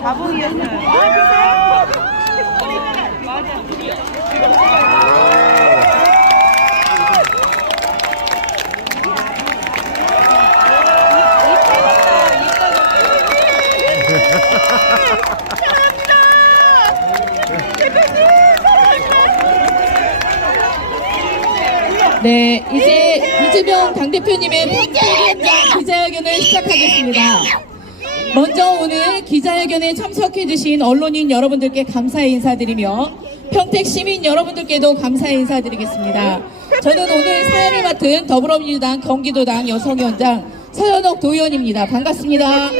자봉이었어요. 네, 이제 이재명 당대표님의 평택 기자회견을 시작하겠습니다. 먼저 오늘 기자회견에 참석해주신 언론인 여러분들께 감사의 인사드리며 평택 시민 여러분들께도 감사의 인사드리겠습니다. 저는 오늘 사연을 맡은 더불어민주당 경기도당 여성위원장 서현옥 도의원입니다. 반갑습니다.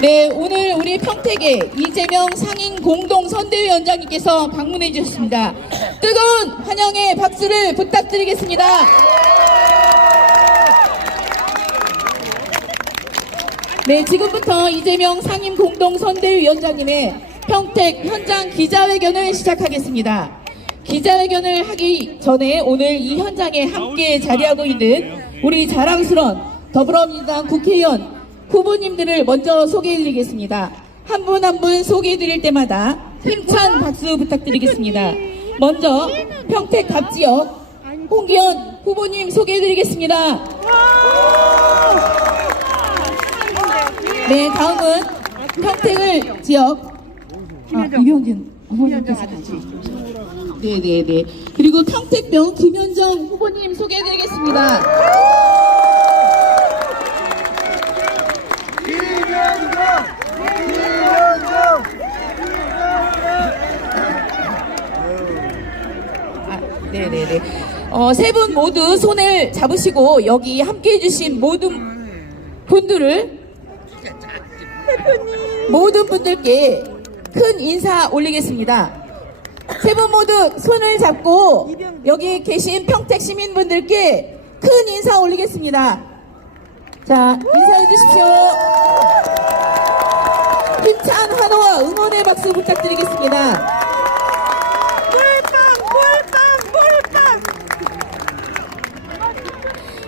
네, 오늘 우리 평택에 이재명 상임 공동선대위원장님께서 방문해 주셨습니다. 뜨거운 환영의 박수를 부탁드리겠습니다. 네, 지금부터 이재명 상임 공동선대위원장님의 평택 현장 기자회견을 시작하겠습니다. 기자회견을 하기 전에 오늘 이 현장에 함께 자리하고 있는 우리 자랑스러운 더불어민주당 국회의원 후보님들을 먼저 소개해드리겠습니다. 한 분 한 분 소개해드릴 때마다 힘찬 박수 부탁드리겠습니다. 먼저 평택 갑지역 홍기현 후보님 소개해드리겠습니다. 네, 다음은 평택을 지역 이병진 후보님께서 같이 네네네. 그리고 평택병 김현정 후보님 소개해드리겠습니다. 네네네. 세 분 모두 손을 잡으시고 여기 함께 해주신 모든 분들께 큰 인사 올리겠습니다. 세 분 모두 손을 잡고 여기 계신 평택 시민분들께 큰 인사 올리겠습니다. 자, 인사해 주십시오. 힘찬 환호와 응원의 박수 부탁드리겠습니다.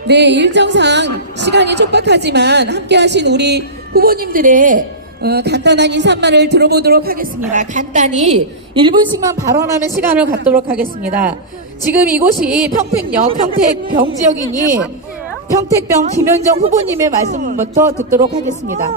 네, 일정상 시간이 촉박하지만 함께 하신 우리 후보님들의 간단한 인사말을 들어보도록 하겠습니다. 간단히 1분씩만 발언하는 시간을 갖도록 하겠습니다. 지금 이곳이 평택역, 평택병 지역이니 평택병 김현정 후보님의 말씀부터 듣도록 하겠습니다.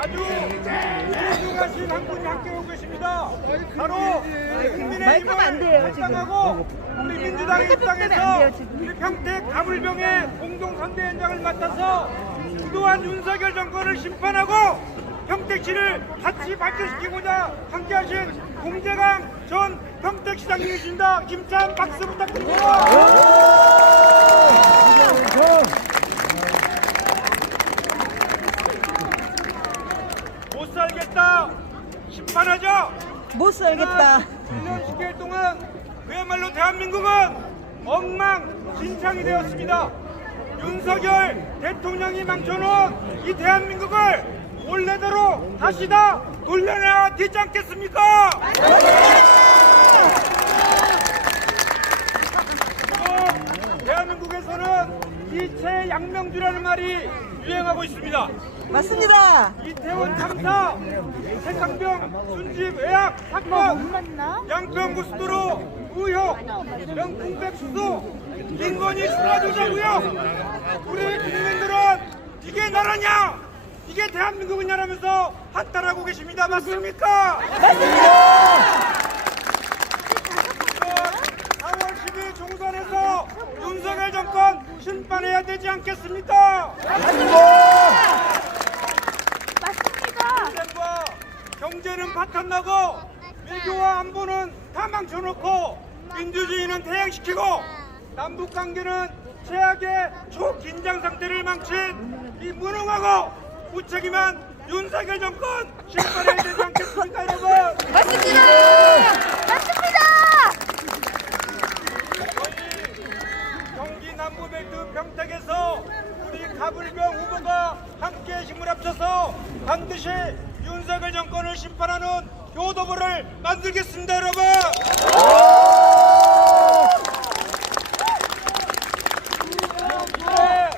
아주 훌륭하신 한 분이 함께 오고 계십니다. 바로 국민의힘을 합당하고 우리 민주당의 입장에서 우리 평택 가물병의 공동선대위원장을 맡아서 그동안 윤석열 정권을 심판하고 평택시를 같이 발전시키고자 함께하신 공재강 전 평택시장님이십니다. 김찬 박수 부탁드립니다. 못 살겠다, 심판하자. 못 살겠다. 1년 10개월 동안 그야말로 대한민국은 엉망진창이 되었습니다. 윤석열 대통령이 망쳐놓은 이 대한민국을 원래대로 다시 다 돌려내야 되지 않겠습니까? 대한민국에서는 이채양명주라는 말이 유행하고 있습니다. 맞습니다. 이태원 참사, 세상병 순집 외약 사건, 양평고속도로 의혹, 명품백 수수, 인권위 수사조사고요. 우리 국민들은 이게 나라냐? 이게 대한민국이냐라면서 한탄하고 계십니다. 맞습니까? 맞습니다. 4월 10일 총선에서 윤석열 정권 심판해야 되지 않겠습니까? 맞습니다. 경쟁과 경제는 바탕나고 외교와 안보는 다 망쳐놓고 민주주의는 퇴행시키고 남북관계는 최악의 초긴장 상태를 망친 이 무능하고 무책임한 윤석열 정권 심판해야 되지 않겠습니까, 여러분? 맞습니다. 맞습니다. 저희 블루벨트 평택에서 우리 가불병 후보가 함께 힘을 합쳐서 반드시 윤석열 정권을 심판하는 교도부를 만들겠습니다, 여러분. 네,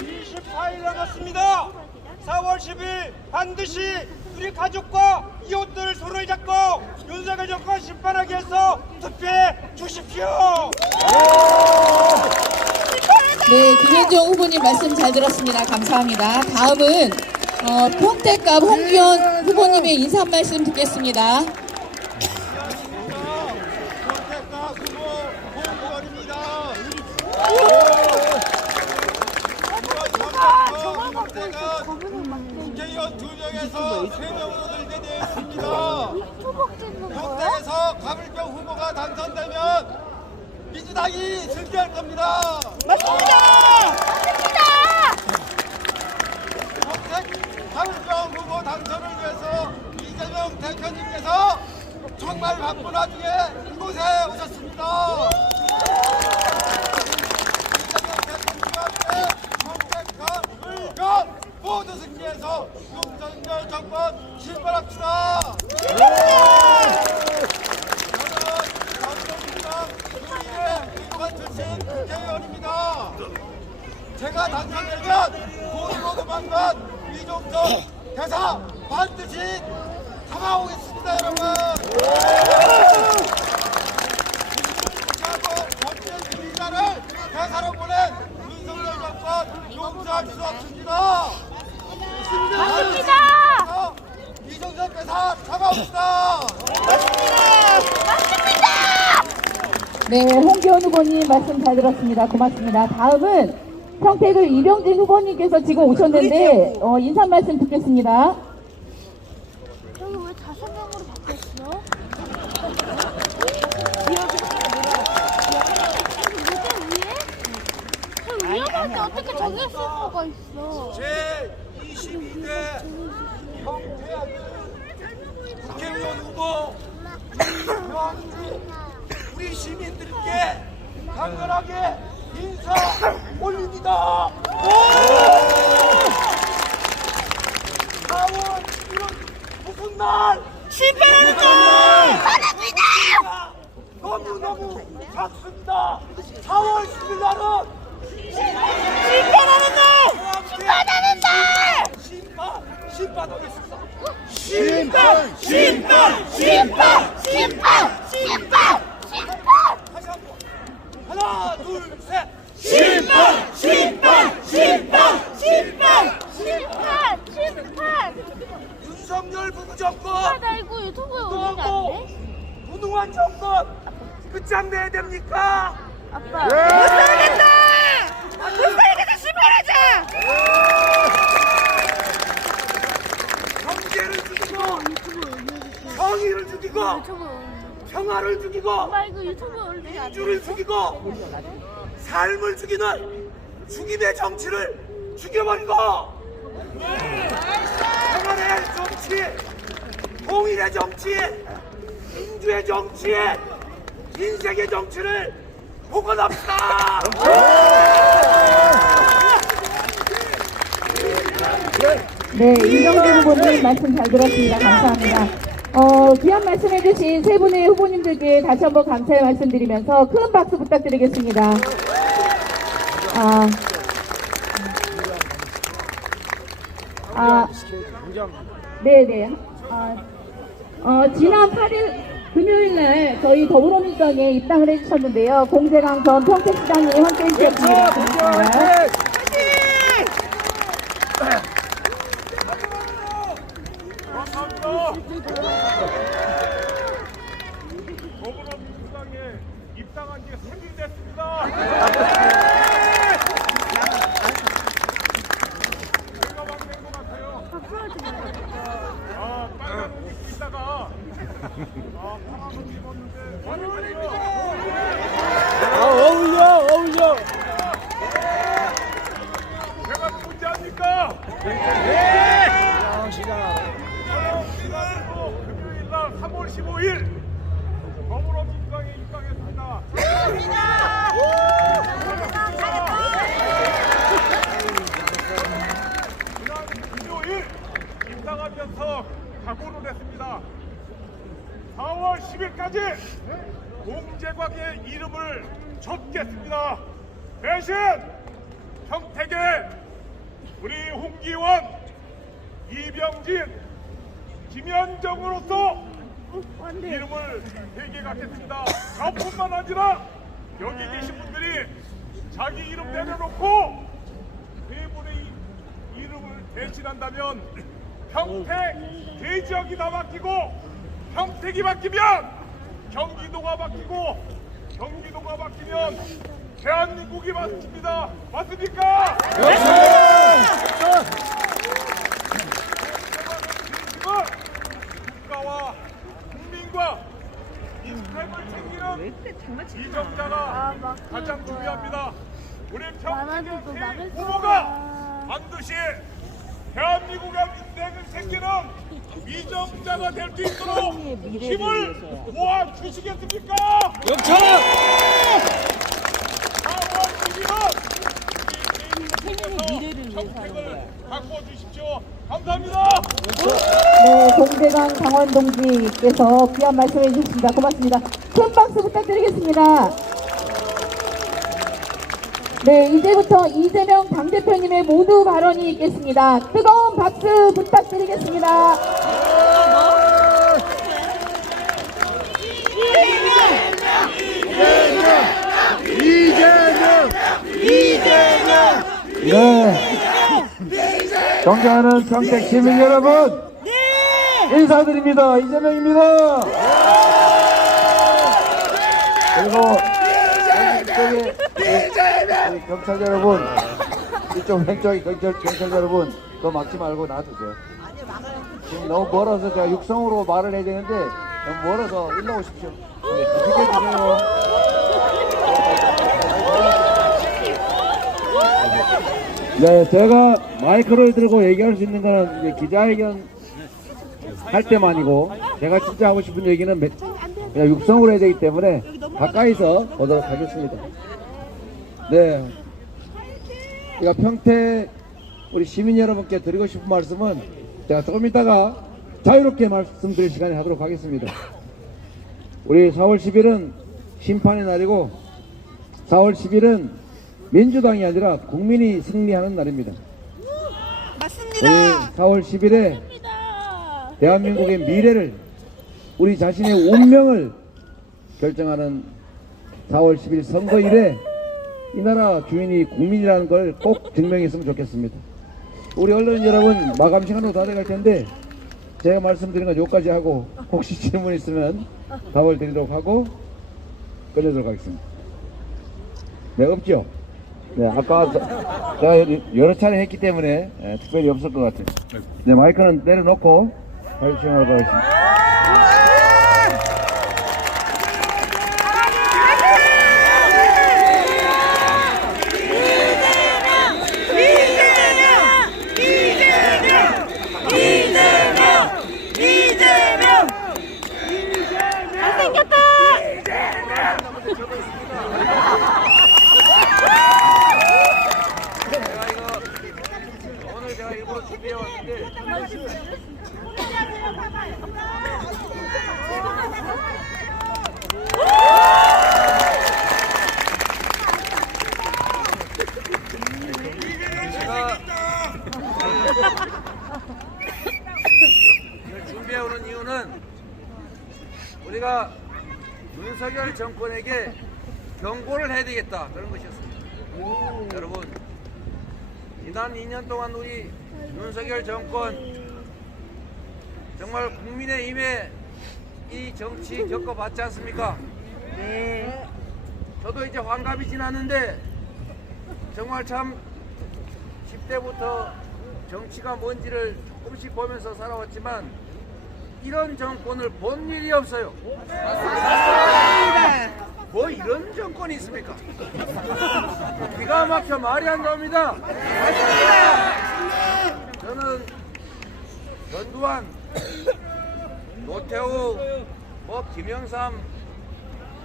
24일 남았습니다. 4월 10일 반드시 우리 가족과 이웃들 손을 잡고 윤석열 정권 심판하기 위해서 투표해 주십시오. 네, 김현정 후보님 말씀 잘 들었습니다. 감사합니다. 다음은 평택갑 홍기현 후보님의 인사 한 말씀 듣겠습니다. 평택갑 후보 홍기현입니다. 국회의원 2명에서 3명으로 늘게 되어 있습니다. 평택에서 가불병 후보가 당선되면 민주당이 승리할 겁니다. 평택 가불병 후보 당선을 위해서 이재명 대표님께서 정말 바쁜 와중에 이곳에 오셨습니다. 이재명 대표님과 함께 평택과 불병 모두 승리해서 윤석열 정권 실현합시다. 출신 국회의원입니다. 제가 당선되면 고위로 도망간 이종석 대사 반드시 잡아오겠습니다, 여러분. 그리고 범죄 주의자를 대사로 보낸 윤석열 정권 용서할 수 없습니다. 맞습니다. 이종석 대사 잡아옵시다. 네, 홍기현 후보님 말씀 잘 들었습니다. 고맙습니다. 다음은 평택을 이병진 후보님께서 지금 오셨는데 인사 한 말씀 듣겠습니다. 저기 왜 5명으로 바뀌었어? 저 위험한데 어떻게 저기 쓸 수가 있어? 제22대 국회의원 후보 우리 시민들께 강렬하게 인사 올립니다. 4월 1일 무슨 날? 실패하는 날! 너무너무 작습니다. 4월 10일 날은 실패하는 날! 심판하는 날! 심판하겠습니다. 심판! 다시 한번 하나 둘 셋. 심판! 윤석열 부부 정권 나 이거 유튜브에 올리면 안 또 돼? 무능한 정권 끝장내야 됩니까? 아빠. 못 살겠다! 못 살겠다! 심판하자! 경제를 죽이고 정의를 죽이고 평화를 죽이고 엄마 이거 유튜브에 올리면 안 돼? 민주를 죽이고 삶을 죽이는 죽임의 정치를 죽여버리고 평화의 정치, 통일의 정치, 민주의 정치, 인생의 정치를 복원합시다. 네, 이병진 후보님 말씀 잘 들었습니다. 감사합니다. 귀한 말씀해주신 세 분의 후보님들께 다시 한번 감사의 말씀드리면서 큰 박수 부탁드리겠습니다. 네네. 지난 8일 금요일날 저희 더불어민주당에 입당을 해주셨는데요. 공재강 전 평택시장님 함께해 주셨습니다. 고맙습니다. 더불어민주당에 입당한 지 3일 됐습니다. 제가 막낸 것 같아요. 빨간 옷 입고 있다가 파란 옷 입었는데 어울려. 제가 누군지 압니까? 금요일 날 3월 15일 더불어민주당에 입당했습니다. 이름을 줬겠습니다. 대신 평택에 우리 홍기원, 이병진, 김현정으로서 이름을 회개하겠습니다. 저뿐만 아니라 여기 계신 분들이 자기 이름 내려놓고 네 분의 이름을 대신한다면 평택 대지역이 다 바뀌고 평택이 바뀌면 경기도가 바뀌고 경기도가 바뀌면 대한민국이 바뀝니다. 맞습니까? 국가와 국민과 인스타그램을 챙기는 이정자가 가장 중요합니다. 우리 평택의 후보가 반드시 대한민국의 인생을 챙기는 이정자가 될 수 있도록 힘을 모아 주시겠습니까? 영철! 4월 12일 평택을 바꿔 주십시오. 감사합니다. 네, 공대강 강원동지께서 귀한 말씀해 주셨습니다. 고맙습니다. 큰 박수 부탁드리겠습니다. 네, 이제부터 이재명 당대표님의 모두 발언이 있겠습니다. 뜨거운 박수 부탁드리겠습니다. 네. 존경하는 평택 시민 여러분. 인사드립니다. 이재명입니다. 그리고 이쪽에 경찰 여러분, 이쪽 왼쪽에 경찰 여러분, 그거 막지 말고 놔두세요. 지금 너무 멀어서 제가 육성으로 말을 해야 되는데 너무 멀어서 일로 오십시오. 비켜주세요. 네, 제가 마이크를 들고 얘기할 수 있는 거는 이제 기자회견 할 때만이고, 제가 진짜 하고 싶은 얘기는 그냥 육성으로 해야 되기 때문에 가까이서 보도록 하겠습니다. 네, 제가 평택 우리 시민 여러분께 드리고 싶은 말씀은 제가 조금 이따가 자유롭게 말씀드릴 시간에 하도록 하겠습니다. 우리 4월 10일은 심판의 날이고 4월 10일은 민주당이 아니라 국민이 승리하는 날입니다. 맞습니다. 우리 4월 10일에 대한민국의 미래를, 우리 자신의 운명을 결정하는 4월 10일 선거일에 이 나라 주인이 국민이라는 걸 꼭 증명했으면 좋겠습니다. 우리 언론 여러분 마감 시간으로 다 돼갈 텐데 제가 말씀드린 건 여기까지 하고, 혹시 질문 있으면 답을 드리도록 하고 끝내도록 하겠습니다. 네, 없죠? 네, 아까 제가 여러 차례 했기 때문에 특별히 없을 것 같아요. 네, 마이크는 내려놓고 발표하도록 하겠습니다. 제가 일부러 준비해 왔는데 제가 준비해 오는 이유는 우리가 윤석열 정권에게 경고를 해야 되겠다, 그런 것이었습니다. 여러분, 지난 2년 동안 우리 윤석열 정권 정말 국민의힘에 이 정치 겪어봤지 않습니까? 네. 저도 이제 환갑이 지났는데 정말 참 10대부터 정치가 뭔지를 조금씩 보면서 살아왔지만 이런 정권을 본 일이 없어요. 뭐 이런 정권이 있습니까? 기가 막혀 말이 안 나옵니다. 저는 전두환, 노태우, 김영삼,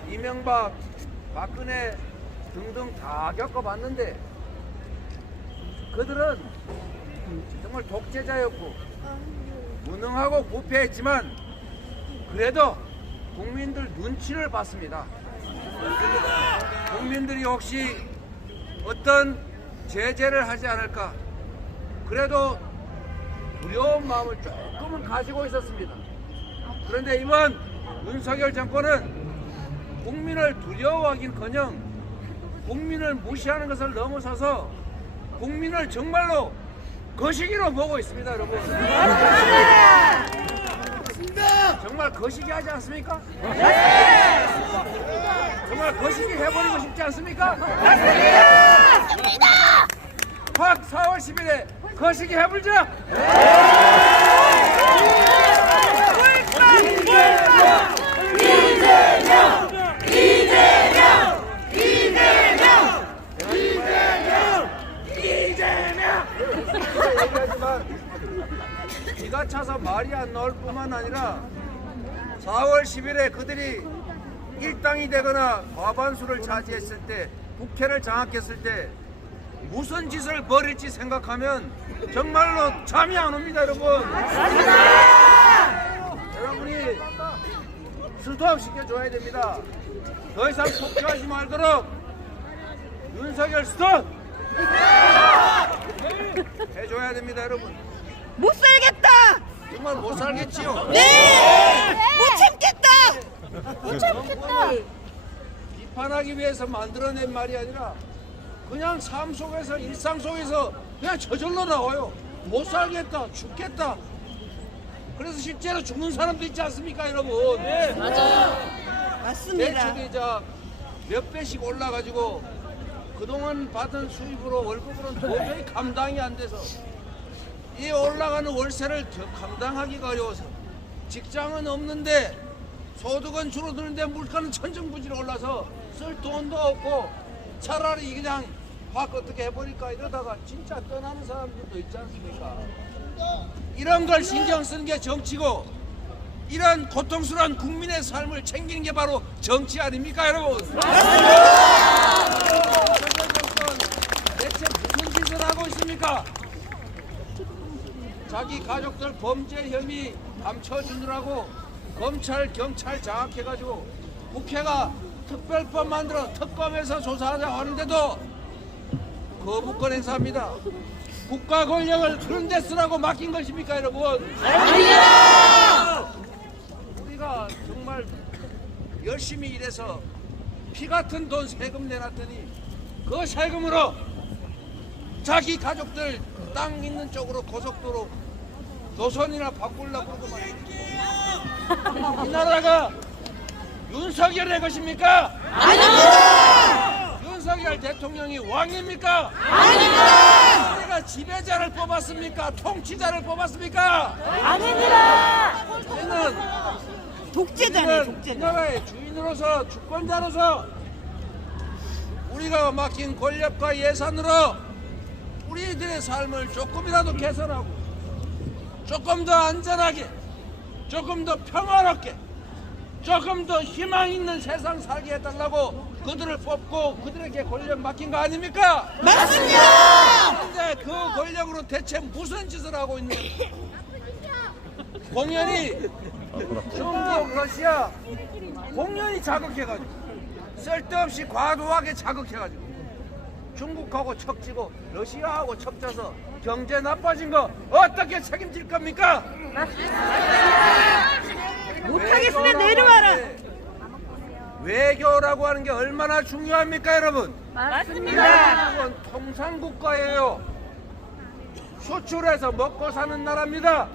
이명박, 박근혜 등등 다 겪어봤는데 그들은 정말 독재자였고 무능하고 부패했지만 그래도 국민들 눈치를 봤습니다. 국민들이 혹시 어떤 제재를 하지 않을까, 그래도 두려운 마음을 조금은 가지고 있었습니다. 그런데 이번 윤석열 정권은 국민을 두려워하긴커녕 국민을 무시하는 것을 넘어서서 국민을 정말로 거시기로 보고 있습니다, 여러분. 정말 거시기 하지 않습니까? 정말 거시기 해버리고 싶지 않습니까? 확 4월 10일에 거시기 해보자! 얘기하지만 기가 차서 말이 안 나올 뿐만 아니라 4월 10일에 그들이 일당이 되거나 과반수를 차지했을 때, 국회를 장악했을 때 무슨 짓을 벌일지 생각하면 정말로 잠이 안 옵니다, 여러분. 여러분이 스톱 시켜줘야 됩니다. 더 이상 폭주하지 말도록 윤석열 스톱 해줘야 됩니다, 여러분. 못 살겠다. 정말 못 살겠지요. 네. 못 참겠다. 정권을 비판하기 위해서 만들어낸 말이 아니라 그냥 삶 속에서, 일상 속에서 그냥 저절로 나와요. 못 살겠다, 죽겠다. 그래서 실제로 죽는 사람도 있지 않습니까, 여러분? 네. 맞습니다. 대출이 몇 배씩 올라가지고 그동안 받은 수입으로, 월급으로는 도저히 감당이 안 돼서 이 올라가는 월세를 감당하기가 어려워서 직장은 없는데 소득은 줄어드는데 물가는 천정부지로 올라서 쓸 돈도 없고 차라리 그냥 확 어떻게 해버릴까 이러다가 진짜 떠나는 사람들도 있지 않습니까? 이런 걸 신경 쓰는 게 정치고, 이런 고통스러운 국민의 삶을 챙기는 게 바로 정치 아닙니까, 여러분? 대체 무슨 짓을 하고 있습니까? 자기 가족들 범죄 혐의 감춰주느라고 검찰, 경찰 장악해가지고 국회가 특별법 만들어 특검에서 조사하자고 하는데도 거부권 행사합니다. 국가 권력을 그런 데 쓰라고 맡긴 것입니까, 여러분? 아닙니다! 우리가 정말 열심히 일해서 피 같은 돈 세금 내놨더니 그 세금으로 자기 가족들 땅 있는 쪽으로 고속도로 노선이나 바꾸려고 그러고 말이에요. 이 나라가 윤석열의 것입니까? 아닙니다! 윤석열 대통령이 왕입니까? 아닙니다! 우리가 지배자를 뽑았습니까? 통치자를 뽑았습니까? 아닙니다. 우리는 독재자네, 이 독재자. 나라의 주인으로서, 주권자로서 우리가 맡긴 권력과 예산으로 우리들의 삶을 조금이라도 개선하고 조금 더 안전하게, 조금 더 평화롭게, 조금 더 희망 있는 세상 살게 해달라고 그들을 뽑고 그들에게 권력 맡긴 거 아닙니까? 맞습니다. 그런데 그 권력으로 대체 무슨 짓을 하고 있는 거예요? 공연히 중국, 러시아 공연히 자극해가지고, 쓸데없이 과도하게 자극해가지고 중국하고 척지고 러시아하고 척져서 경제 나빠진 거 어떻게 책임질 겁니까? 못하겠으면 내려와라. 외교라고 하는 게 얼마나 중요합니까, 여러분? 맞습니다. 한국은 통상국가예요. 수출해서 먹고 사는 나라입니다.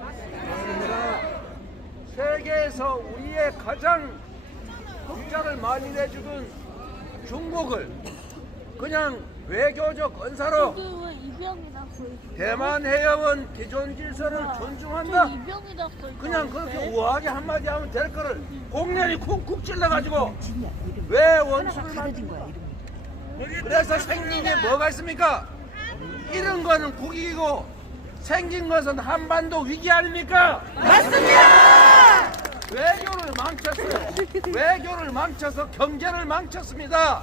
세계에서 우리의 가장 국자를 많이 내주던 중국을 그냥 외교적 언사로 대만 해협은 기존 질서를 존중한다, 그냥 그렇게 우아하게 한마디 하면 될 거를 공연히 쿡쿡 찔러가지고 왜 원수를 만든 거야? 그래서 생긴 게 뭐가 있습니까? 이런 거는 국익이고 생긴 것은 한반도 위기 아닙니까? 맞습니다. 외교를 망쳤어요. 외교를 망쳐서 경제를 망쳤습니다.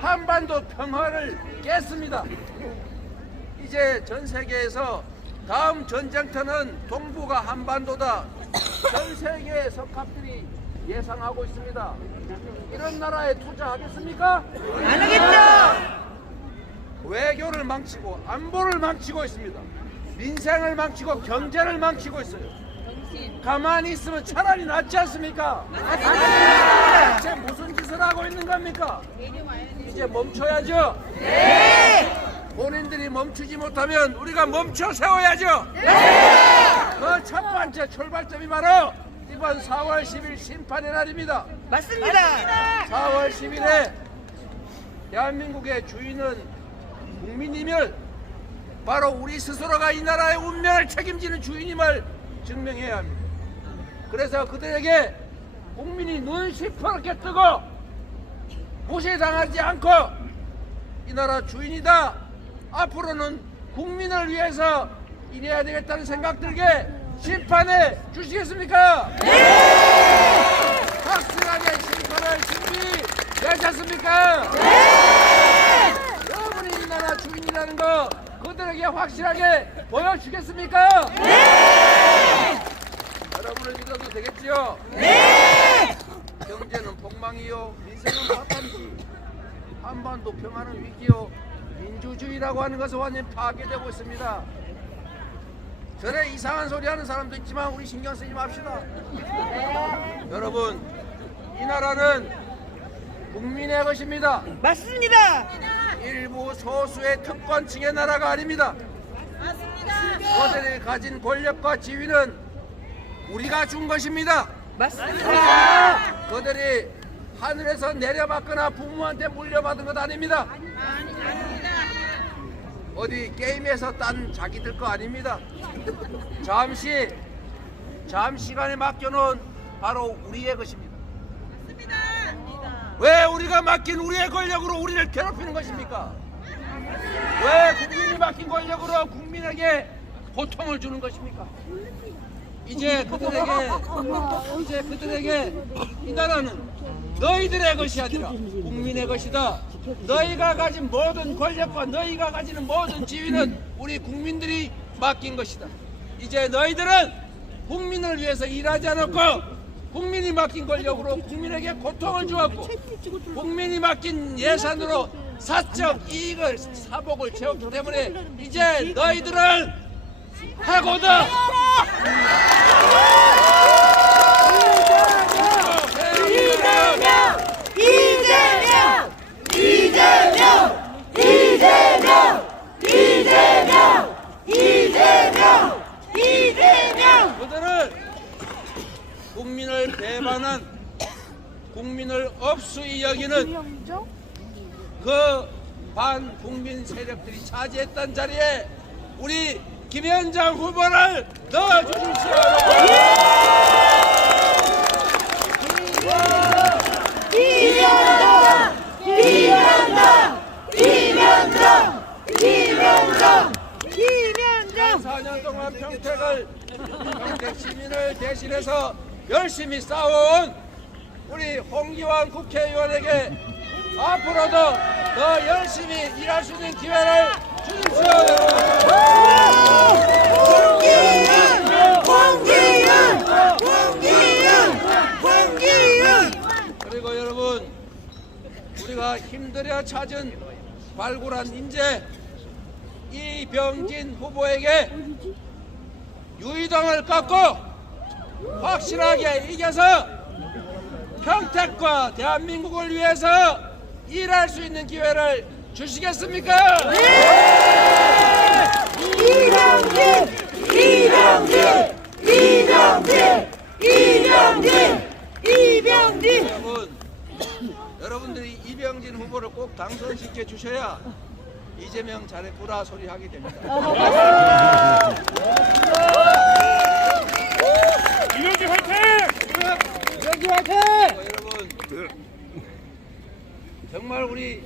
한반도 평화를 깼습니다. 이제 전 세계에서 다음 전쟁터는 동북아 한반도다. 전 세계의 석합들이 예상하고 있습니다. 이런 나라에 투자하겠습니까? 안 하겠죠. 외교를 망치고 안보를 망치고 있습니다. 민생을 망치고 경제를 망치고 있어요. 가만히 있으면 차라리 낫지 않습니까? 대체 무슨 짓을 하고 있는 겁니까? 이제 멈춰야죠. 본인들이 멈추지 못하면 우리가 멈춰 세워야죠. 그 첫 번째 출발점이 바로 이번 4월 10일 심판의 날입니다. 맞습니다. 4월 10일에 대한민국의 주인은 국민임을, 바로 우리 스스로가 이 나라의 운명을 책임지는 주인임을 증명해야 합니다. 그래서 그들에게 국민이 눈 시퍼렇게 뜨고 무시당하지 않고 이 나라 주인이다, 앞으로는 국민을 위해서 일해야 되겠다는 생각 들게 심판해 주시겠습니까? 네! 확실하게 심판할 준비 되지 않습니까? 네! 여러분이 이 나라 주인이라는 거 그들에게 확실하게 보여주겠습니까? 네! 여러분을 믿어도 되겠지요? 네! 경제는 폭망이요, 민생은 파탄지, 한반도 평화는 위기요, 민주주의라고 하는 것은 완전히 파괴되고 있습니다. 저래 이상한 소리 하는 사람도 있지만 우리 신경 쓰지 맙시다. 여러분, 이 나라는 국민의 것입니다. 맞습니다. 일부 소수의 특권층의 나라가 아닙니다. 그들이 가진 권력과 지위는 우리가 준 것입니다. 맞습니다. 그들이 하늘에서 내려받거나 부모한테 물려받은 것 아닙니다. 어디 게임에서 딴 자기들 거 아닙니다. 잠시간에 맡겨놓은 바로 우리의 것입니다. 왜 우리가 맡긴 우리의 권력으로 우리를 괴롭히는 것입니까? 왜 국민이 맡긴 권력으로 국민에게 고통을 주는 것입니까? 이제 그들에게 이 나라는 너희들의 것이 아니라 국민의 것이다. 너희가 가진 모든 권력과 너희가 가지는 모든 지위는 우리 국민들이 맡긴 것이다. 이제 너희들은 국민을 위해서 일하지 않았고 국민이 맡긴 권력으로 국민에게 고통을 주었고 국민이 맡긴 예산으로 사적 이익을 사복을 채웠기 때문에 이제 너희들은 해고다. 그들은 국민을 배반한, 국민을 업수히 여기는 그 반국민 세력들이 차지했던 자리에 우리 김현장 후보를 넣어주십시오. 김현정. 4년 동안 평택 시민을 대신해서 열심히 싸워온 우리 홍기환 국회의원에게 앞으로도 더 열심히 일할 수 있는 기회를 주십시오. 그리고 여러분, 우리가 힘들여 찾은 발굴한 인재 이병진 후보에게 유의당을 꺾고 확실하게 이겨서 평택과 대한민국을 위해서 일할 수 있는 기회를 주시겠습니까? 이병진. 여러분들이 이병진 후보를 꼭 당선시켜 주셔야 이재명 잘했구나 소리 하게 됩니다. 이명진 화이팅! 여러분, 정말 우리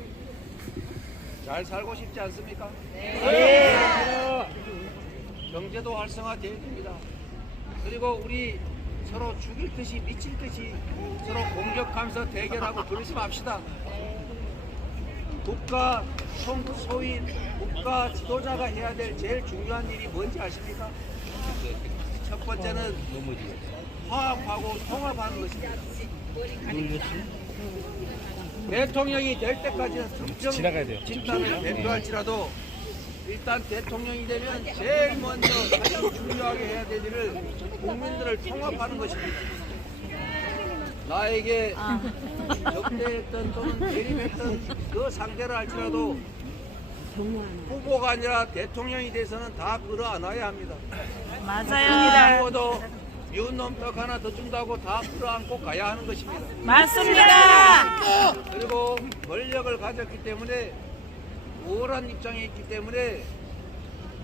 잘 살고 싶지 않습니까? 네. 경제도 활성화되어야 됩니다. 그리고 우리 서로 죽일 듯이 미칠 듯이 서로 공격하면서 대결하고 그러지 맙시다. 소위 국가 지도자가 해야 될 제일 중요한 일이 뭔지 아십니까? 첫 번째는 화합하고 통합하는 것입니다. 대통령이 될 때까지는 특정 집단을 대표할지라도 일단 대통령이 되면 제일 먼저 가장 중요하게 해야 될 일을 국민들을 통합하는 것입니다. 나에게 적대했던 또는 대립했던 그 상대를 할지라도 후보가 아니라 대통령이 돼서는 다 끌어안아야 합니다. 맞아요. 도 미운 놈 떡 하나 더 준다고 다 끌어안고 가야 하는 것입니다. 맞습니다. 그리고 권력을 가졌기 때문에 우월한 입장에 있기 때문에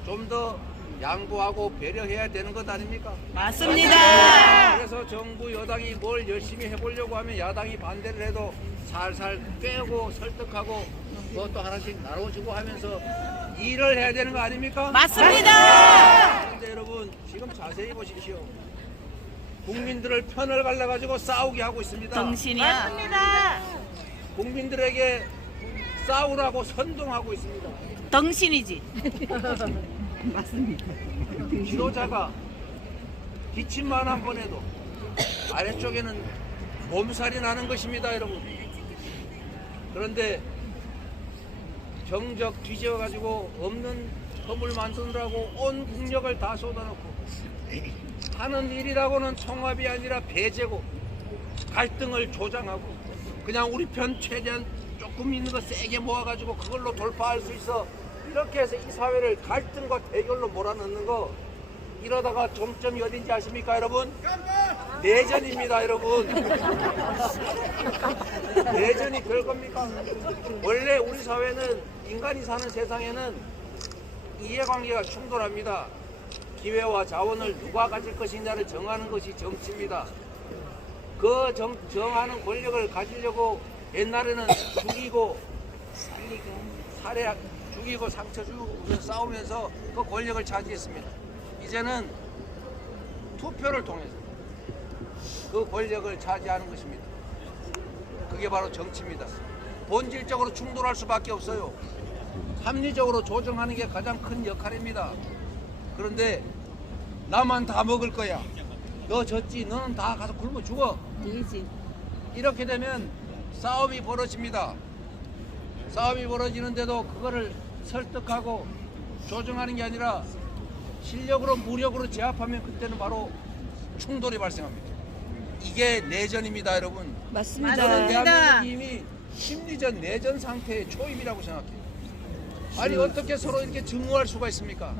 좀 더 양보하고 배려해야 되는 것 아닙니까? 맞습니다. 그래서 정부 여당이 뭘 열심히 해보려고 하면 야당이 반대를 해도 살살 꿰고 설득하고 그것도 하나씩 나눠주고 하면서 일을 해야 되는 거 아닙니까? 맞습니다. 그런데 여러분 지금 자세히 보십시오. 국민들을 편을 갈라가지고 싸우게 하고 있습니다. 맞습니다. 국민들에게 싸우라고 선동하고 있습니다. 덩신이지. 지도자가 기침만 한 번 해도 아래쪽에는 몸살이 나는 것입니다, 여러분. 그런데 정적 뒤져가지고 없는 법을 만드느라고 온 국력을 다 쏟아놓고 하는 일이라고는 통합이 아니라 배제고 갈등을 조장하고 그냥 우리 편 최대한 조금 있는 거 세게 모아가지고 그걸로 돌파할 수 있어. 이렇게 해서 이 사회를 갈등과 대결로 몰아넣는 거 이러다가 종점이 어딘지 아십니까 여러분? 내전입니다 여러분. 내전이 될 겁니까? 원래 우리 사회는 인간이 사는 세상에는 이해관계가 충돌합니다. 기회와 자원을 누가 가질 것이냐를 정하는 것이 정치입니다. 그 정하는 권력을 가지려고 옛날에는 죽이고 죽이고 상처 주고 싸우면서 그 권력을 차지했습니다. 이제는 투표를 통해서 그 권력을 차지하는 것입니다. 그게 바로 정치입니다. 본질적으로 충돌할 수밖에 없어요. 합리적으로 조정하는 게 가장 큰 역할입니다. 그런데 나만 다 먹을 거야. 너 졌지. 너는 다 가서 굶어 죽어. 이렇게 되면 싸움이 벌어집니다. 싸움이 벌어지는데도 그거를 설득하고 조정하는 게 아니라 실력으로 무력으로 제압하면 그때는 바로 충돌이 발생합니다. 이게 내전입니다, 여러분. 저는 대한민국이 이미 심리전 내전 상태의 초입이라고 생각해요. 아니 어떻게 서로 이렇게 증오할 수가 있습니까?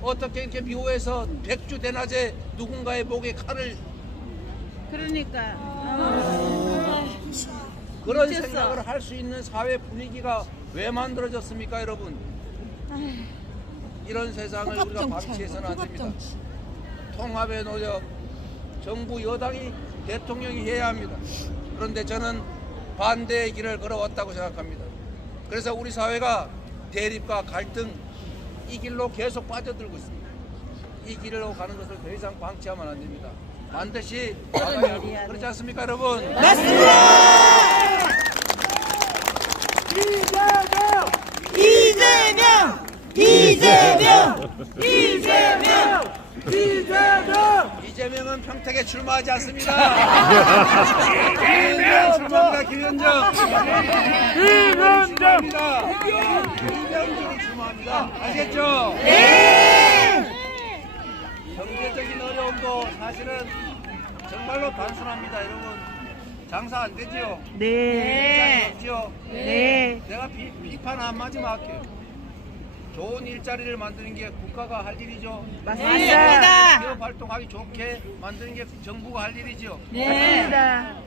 어떻게 이렇게 미호에서 백주 대낮에 누군가의 목에 칼을 그런 생각을 할 수 있는 사회 분위기가 왜 만들어졌습니까, 여러분? 이런 세상을 우리가 방치해서는 안 됩니다. 통합의 노력, 정부 여당이 대통령이 해야 합니다. 그런데 저는 반대의 길을 걸어왔다고 생각합니다. 그래서 우리 사회가 대립과 갈등 이 길로 계속 빠져들고 있습니다. 이 길로 가는 것을 더 이상 방치하면 안 됩니다. 반드시 나가야 합니다. 그렇지 않습니까, 여러분? 맞습니다. 이재명! 이재명! 이재명! 이재명! 이재명은 평택에 출마하지 않습니다. 김현정 출마합니다. 김현정. 출마합니다. 이명진이 출마합니다. 아시겠죠? 네! 경제적인 어려움도 사실은 정말로 단순합니다, 여러분. 장사 안 되지요? 네. 일자리 없지요? 네. 내가 비판 안 맞으면 할게요. 좋은 일자리를 만드는 게 국가가 할 일이죠. 맞습니다. 기업 활동하기 좋게 만드는 게 정부가 할 일이죠. 네.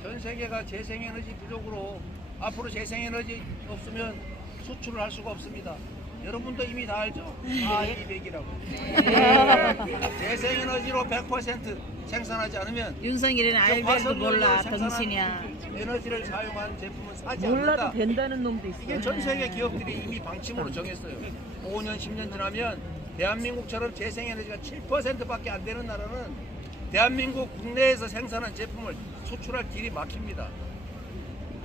전 세계가 재생에너지 부족으로 앞으로 재생에너지 없으면 수출을 할 수가 없습니다. 여러분도 이미 다 알죠? 4,200이라고. 재생에너지로 100% 생산하지 않으면 윤석열이는 알면도 몰라. 덩신이야. 에너지를 사용한 제품은 사지 않는다. 된다는 놈도 있어. 이게 전 세계 기업들이 이미 방침으로 정했어요. 5년, 10년 지나면 대한민국처럼 재생에너지가 7%밖에 안 되는 나라는 대한민국 국내에서 생산한 제품을 수출할 길이 막힙니다.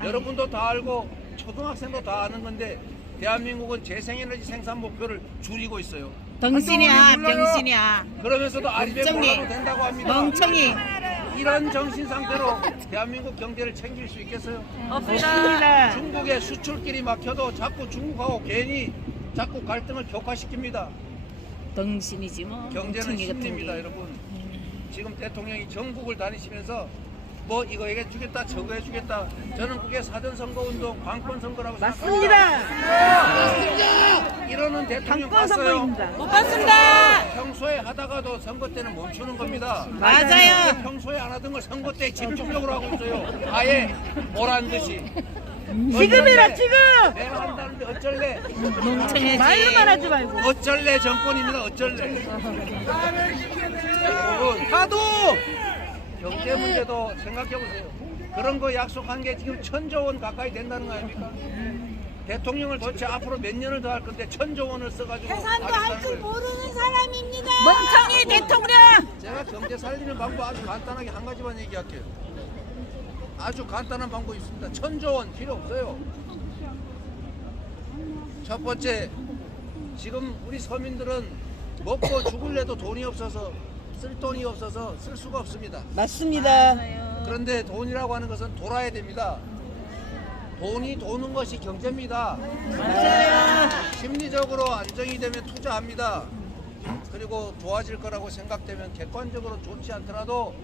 여러분도 다 알고 초등학생도 다 아는 건데 대한민국은 재생에너지 생산 목표를 줄이고 있어요. 덩신이야. 병신이야. 그러면서도 아리백 몰라도 된다고 합니다. 멍청이. 이런 정신 상태로 대한민국 경제를 챙길 수 있겠어요? 없습니다. 중국의 수출길이 막혀도 자꾸 중국하고 괜히 자꾸 갈등을 격화시킵니다. 덩신이지 뭐. 경제는 멍청이 같은 심리입니다, 게. 여러분. 지금 대통령이 전국을 다니시면서 뭐 이거 해주겠다 저거 해주겠다, 저는 그게 사전선거운동 관건선거라고 맞습니다. 생각합니다. 이러는 대통령 당권 봤어요? 선거입니다. 못 봤습니다. 평소에 하다가도 선거 때는 멈추는 겁니다. 맞아요. 근데 평소에 안 하던 걸 선거 때 집중적으로 하고 있어요. 아예 보란 듯이. 지금이라 지금. 내가 한다는데 어쩔래? 멍청해지. 말로만 하지 말고. 어쩔래 정권입니다. 어쩔래? 여러분, 하도 경제 문제도 생각해보세요. 그런 거 약속한 게 지금 1,000조 원 가까이 된다는 거 아닙니까? 대통령을 도대체 앞으로 몇 년을 더 할 건데 1,000조 원을 써가지고 계산도 할 줄 하겠다는 거예요. 모르는 사람입니다. 멍청이 대통령. 제가 경제 살리는 방법 아주 간단하게 한 가지만 얘기할게요. 아주 간단한 방법이 있습니다. 1,000조 원 필요 없어요. 첫 번째, 지금 우리 서민들은 먹고 죽을래도 돈이 없어서, 쓸 돈이 없어서 쓸 수가 없습니다. 맞습니다. 그런데 돈이라고 하는 것은 돌아야 됩니다. 돈이 도는 것이 경제입니다. 심리적으로 안정이 되면 투자합니다. 그리고 좋아질 거라고 생각되면 객관적으로 좋지 않더라도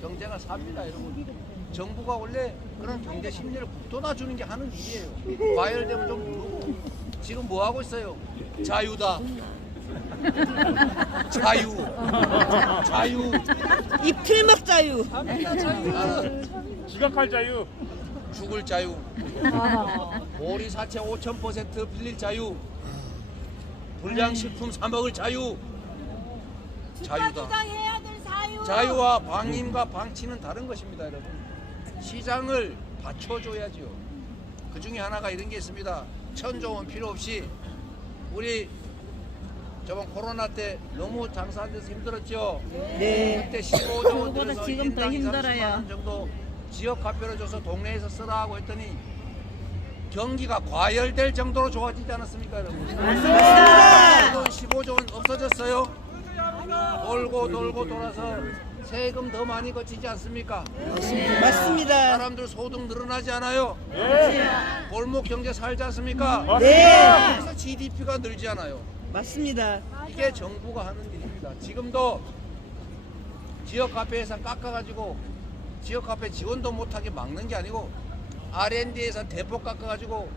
경제가 삽니다, 여러분. 정부가 원래 그런 경제 심리를 북돋아 주는 게 하는 일이에요. 과열되면 좀 누르고. 지금 뭐 하고 있어요? 자유다. 자유. 입틀먹 자유. 나는 지각할 자유. 죽을 자유. 오리 사채 5,000% 빌릴 자유. 불량식품 사 먹을 자유. 자유다. 주장해야 될 사유. 자유와 방임과 방치는 다른 것입니다, 여러분. 시장을 받쳐줘야죠. 그 중에 하나가 이런 게 있습니다. 1,000조 원 필요 없이 우리 저번 코로나 때 너무 장사한 데서 힘들었죠. 네. 그때 15조 원 그거보다 들여서 지금 더 인당 20, 30만 힘들어요. 원 정도 지역 화폐로 줘서 동네에서 쓰라고 했더니 경기가 과열될 정도로 좋아지지 않았습니까, 여러분? 맞습니다. 돈 15조 원 없어졌어요. 돌고 돌아서 세금 더 많이 거치지 않습니까? 맞습니다. 사람들 소득 늘어나지 않아요? 골목 경제 살지 않습니까? 네. 그래서 GDP가 늘지 않아요. 맞습니다. 이게 정부가 하는 일입니다. 지금도 지역 화폐 예산 깎아가지고 지역 화폐 지원도 못하게 막는 게 아니고 R&D 예산 대폭 깎아가지고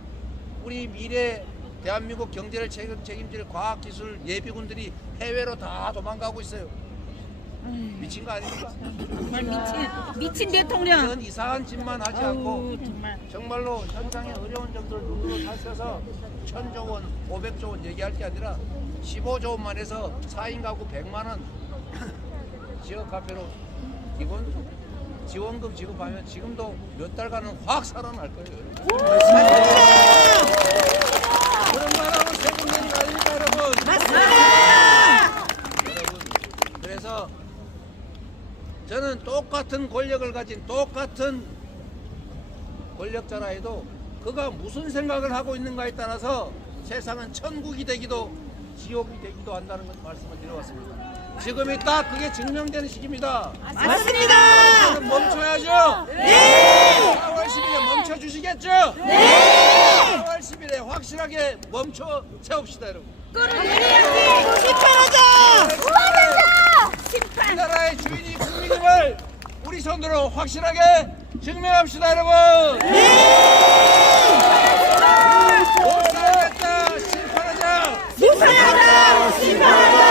우리 미래 대한민국 경제를 책임질 과학기술 예비군들이 해외로 다 도망가고 있어요. 미친 거 아닙니까? 정말 미친 대통령. 이런 이상한 짓만 하지 아우, 않고 정말. 정말로 현장의 어려운 점들을 눈으로 살펴서 1,000조 원, 500조 원 얘기할 게 아니라 15조 원만 해서 4인 가구 100만 원 지역 화폐로 기본 지원금 지급하면 지금도 몇 달간은 확 살아날 거예요. 그런 말하고 세금 내는 거 아닙니까, 여러분? 여러분, 그래서 저는 똑같은 권력을 가진 똑같은 권력자라 해도 그가 무슨 생각을 하고 있는가에 따라서 세상은 천국이 되기도 지옥이 되기도 한다는 것 말씀을 드려왔습니다. 지금이 딱 그게 증명되는 시기입니다. 맞습니다. 저는 멈춰야죠. 네. 4월 10일에 멈춰 주시겠죠? 네. 4월 10일에 확실하게 멈춰 세웁시다, 여러분. 심판하자. 이 나라의 주인이 국민임을 우리 손으로 확실하게 증명합시다, 여러분. 못살겠다, 심판하자. 심판하자. 심판하자.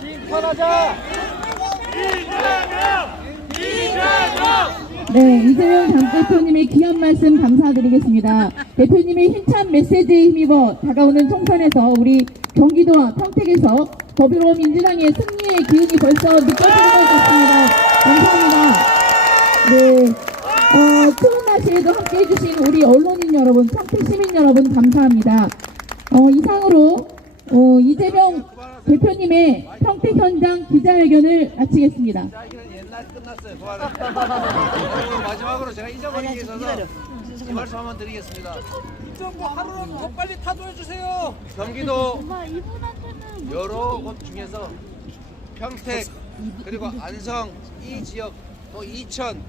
심판하자. 네, 이재명 당대표님의 귀한 말씀 감사드리겠습니다. 대표님의 힘찬 메시지에 힘입어 다가오는 총선에서 우리 경기도와 평택에서 더불어민주당의 승리의 기운이 벌써 느껴지는 것 같습니다. 감사합니다. 네, 추운 날씨에도 함께해 주신 우리 언론인 여러분, 평택 시민 여러분 감사합니다. 이상으로 이재명 대표님의 평택 현장 기자회견을 마치겠습니다. 자, 이건 옛날 끝났어요. 그리고 마지막으로 제가 잊어버린 게 있어서 이 말씀 한번 드리겠습니다. 정부 하루는 더 빨리 타도해 주세요. 경기도 엄마 이분한테는 여러 곳 중에서 평택 그리고 안성 이 지역 또 이천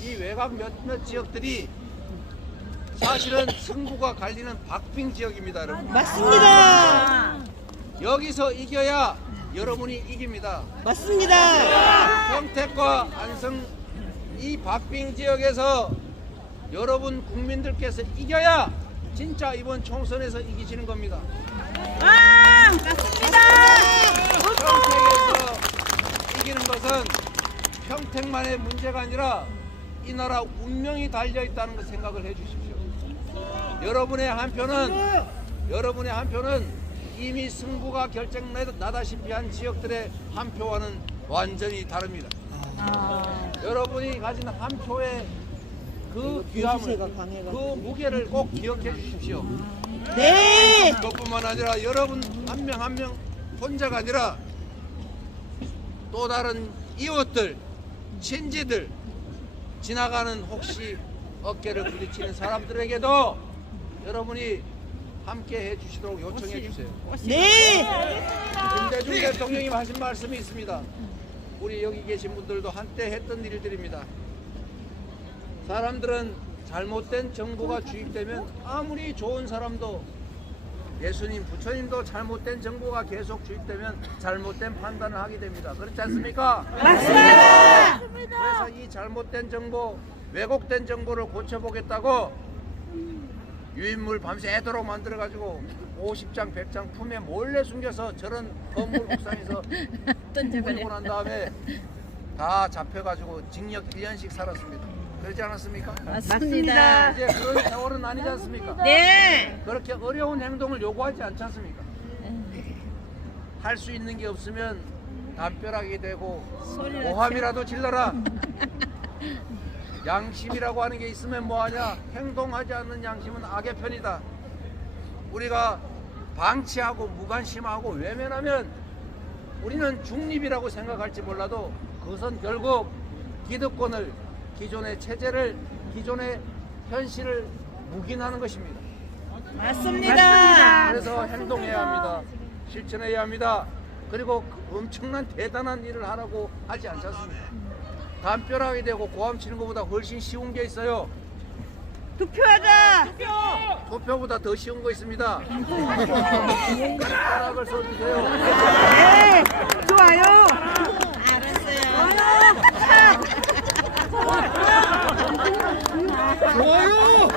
이 외곽 몇몇 지역들이 사실은 승부가 갈리는 박빙 지역입니다, 여러분. 맞습니다. 여기서 이겨야 여러분이 이깁니다. 맞습니다. 평택과 안성 이 박빙 지역에서 여러분 국민들께서 이겨야 진짜 이번 총선에서 이기시는 겁니다. 맞습니다. 평택에서 이기는 것은 평택만의 문제가 아니라 이 나라 운명이 달려 있다는 걸 생각을 해 주십시오. 여러분의 한 표는 이미 승부가 결정나다시피 한 지역들의 한 표와는 완전히 다릅니다. 여러분이 가진 한 표의 그 귀함을, 그 무게를 꼭 기억해 주십시오. 네. 그것뿐만 아니라 여러분 한 명 한 명 혼자가 아니라 또 다른 이웃들, 친지들, 지나가는 혹시 어깨를 부딪히는 사람들에게도 여러분이 함께 해주시도록 요청해 주세요. 네. 김대중 대통령이 하신 말씀이 있습니다. 우리 여기 계신 분들도 한때 했던 일들입니다. 사람들은 잘못된 정보가 주입되면 아무리 좋은 사람도 예수님, 부처님도 잘못된 정보가 계속 주입되면 잘못된 판단을 하게 됩니다. 그렇지 않습니까? 맞습니다. 그래서 이 잘못된 정보, 왜곡된 정보를 고쳐보겠다고 유인물 밤새도록 만들어가지고 50장, 100장 품에 몰래 숨겨서 저런 건물 옥상에서 던지고 난 다음에 다 잡혀가지고 징역 1년씩 살았습니다. 그렇지 않았습니까? 맞습니다. 이제 그런 세월은 아니지 않습니까? 네. 그렇게 어려운 행동을 요구하지 않지 않습니까? 할 수 있는 게 없으면 담벼락이 되고 고함이라도 질러라. 양심이라고 하는 게 있으면 뭐하냐? 행동하지 않는 양심은 악의 편이다. 우리가 방치하고 무관심하고 외면하면 우리는 중립이라고 생각할지 몰라도 그것은 결국 기득권을, 기존의 체제를, 기존의 현실을 묵인하는 것입니다. 맞습니다. 그래서 행동해야 합니다. 실천해야 합니다. 그리고 엄청난 대단한 일을 하라고 하지 않지 않습니까? 담벼락이 되고 고함 치는 것보다 훨씬 쉬운 게 있어요. 투표하자. 투표보다 더 쉬운 거 있습니다. 숟가락을 써주세요. 네. 좋아요. 알았어요. 좋아요.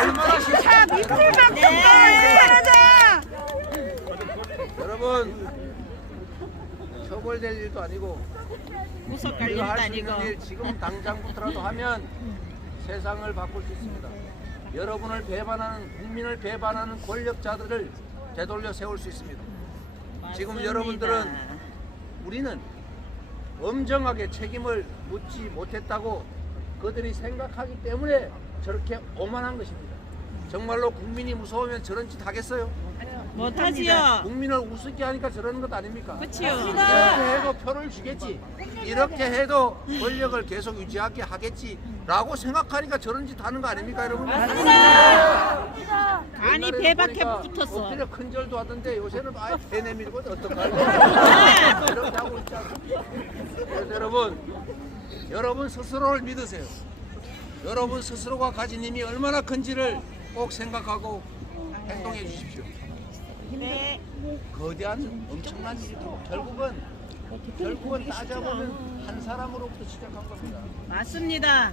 얼마나 쉽 자, 밑에만 투표하자. 여러분, 처벌될 일도 아니고 무섭 갈 우리가 일도 할 수 아니고. 있는 일 지금 당장부터라도 하면 세상을 바꿀 수 있습니다. 여러분을 배반하는, 국민을 배반하는 권력자들을 되돌려 세울 수 있습니다. 지금 여러분들은, 우리는 엄정하게 책임을 묻지 못했다고 그들이 생각하기 때문에 저렇게 오만한 것입니다. 정말로 국민이 무서우면 저런 짓 하겠어요? 못하지요. 국민을 우습게 하니까 저러는 것 아닙니까? 그치요. 이렇게 해도 표를 주겠지, 이렇게 해도 권력을 계속 유지하게 하겠지 라고 생각하니까 저런 짓 하는 거 아닙니까, 여러분? 아니, 배밖에 붙었어. 엎드려 큰절도 하던데 요새는 아예 배 내밀고 어떡할래? 이렇게 하고 있지 않습니까? 그래서 여러분 스스로를 믿으세요. 여러분 스스로가 가진 힘이 얼마나 큰지를 꼭 생각하고 행동해 주십시오. 네. 거대한 엄청난 일이고 결국은 따져보면 한 사람으로부터 시작한 겁니다. 맞습니다.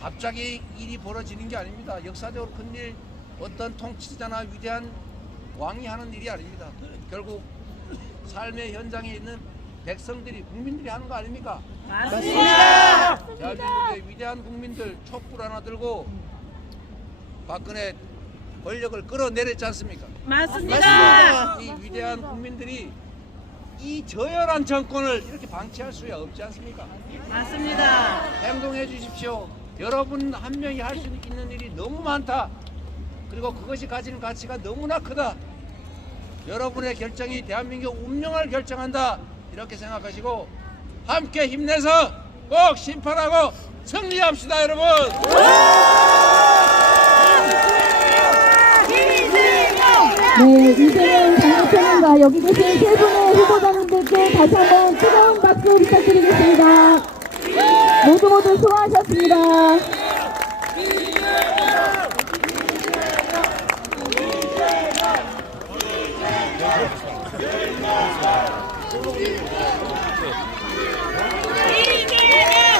갑자기 일이 벌어지는 게 아닙니다. 역사적으로 큰 일, 어떤 통치자나 위대한 왕이 하는 일이 아닙니다. 결국 삶의 현장에 있는 백성들이, 국민들이 하는 거 아닙니까? 맞습니다. 대한민국의 위대한 국민들 촛불 하나 들고 박근혜 권력을 끌어내렸지 않습니까? 맞습니다. 이 위대한 국민들이 이 저열한 정권을 이렇게 방치할 수야 없지 않습니까? 맞습니다. 행동해 주십시오. 여러분 한 명이 할 수 있는 일이 너무 많다. 그리고 그것이 가지는 가치가 너무나 크다. 여러분의 결정이 대한민국 운명을 결정한다. 이렇게 생각하시고 함께 힘내서 꼭 심판하고 승리합시다, 여러분. 네, 이재명 대통령과 여기 계신 세 분의 후보자님들께 다시 한번 뜨거운 박수 부탁드리겠습니다. 모두 수고하셨습니다.